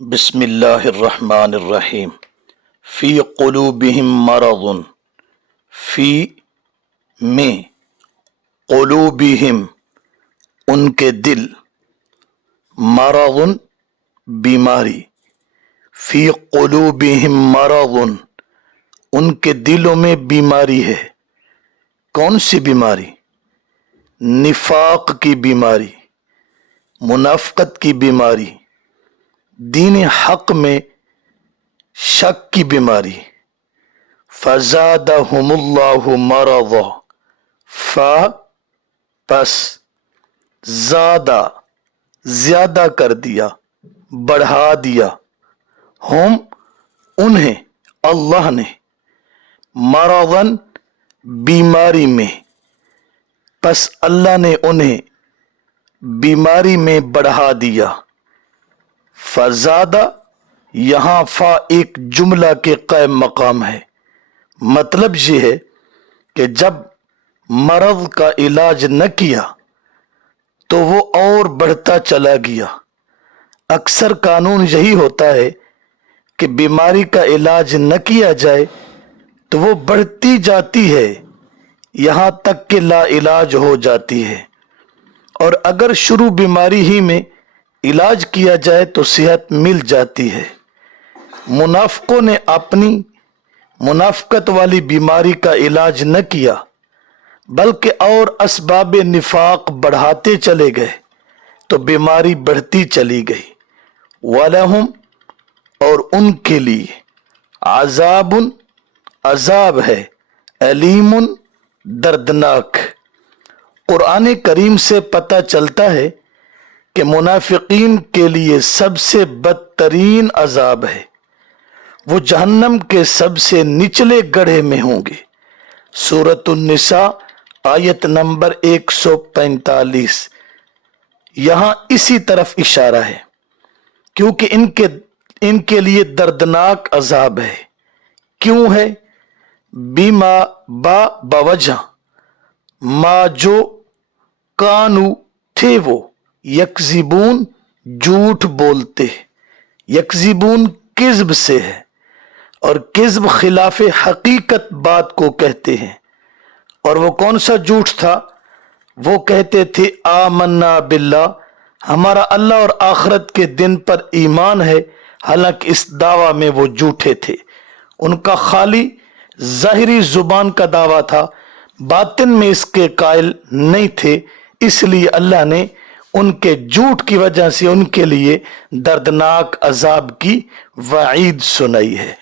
بسم اللہ الرحمن الرحیم فی قلوبہم مرض فی میں قلوبہم ان کے دل مرض بیماری فی قلوبہم مرض ان کے دلوں میں بیماری ہے۔ کون سی بیماری؟ نفاق کی بیماری، منافقت کی بیماری، دین حق میں شک کی بیماری۔ فزادہم اللہ مرضا، پس زیادہ کر دیا، بڑھا دیا، ہم انہیں، اللہ نے، مرضاً بیماری میں، پس اللہ نے انہیں بیماری میں بڑھا دیا۔ فزادہ یہاں فا ایک جملہ کے قائم مقام ہے، مطلب یہ ہے کہ جب مرض کا علاج نہ کیا تو وہ اور بڑھتا چلا گیا۔ اکثر قانون یہی ہوتا ہے کہ بیماری کا علاج نہ کیا جائے تو وہ بڑھتی جاتی ہے یہاں تک کہ لا علاج ہو جاتی ہے، اور اگر شروع بیماری ہی میں علاج کیا جائے تو صحت مل جاتی ہے۔ منافقوں نے اپنی منافقت والی بیماری کا علاج نہ کیا بلکہ اور اسباب نفاق بڑھاتے چلے گئے تو بیماری بڑھتی چلی گئی۔ وَلَهُمْ اور ان کے لیے عذاب عذاب ہے، علیم دردناک۔ قرآن کریم سے پتہ چلتا ہے کہ منافقین کے لیے سب سے بدترین عذاب ہے، وہ جہنم کے سب سے نچلے گڑھے میں ہوں گے۔ سورۃ النساء آیت نمبر 145۔ یہاں اسی طرف اشارہ ہے کیونکہ ان کے لیے دردناک عذاب ہے۔ کیوں ہے؟ بیما بوجہ ما جو کانو تھے وہ یکذبون جھوٹ بولتے، یکذبون کذب سے ہے، اور کذب خلاف حقیقت بات کو کہتے ہیں۔ اور وہ کون سا جھوٹ تھا؟ وہ کہتے تھے آمنا باللہ، ہمارا اللہ اور آخرت کے دن پر ایمان ہے، حالانکہ اس دعویٰ میں وہ جھوٹے تھے۔ ان کا خالی ظاہری زبان کا دعویٰ تھا، باطن میں اس کے قائل نہیں تھے، اس لیے اللہ نے ان کے جھوٹ کی وجہ سے ان کے لیے دردناک عذاب کی وعید سنائی ہے۔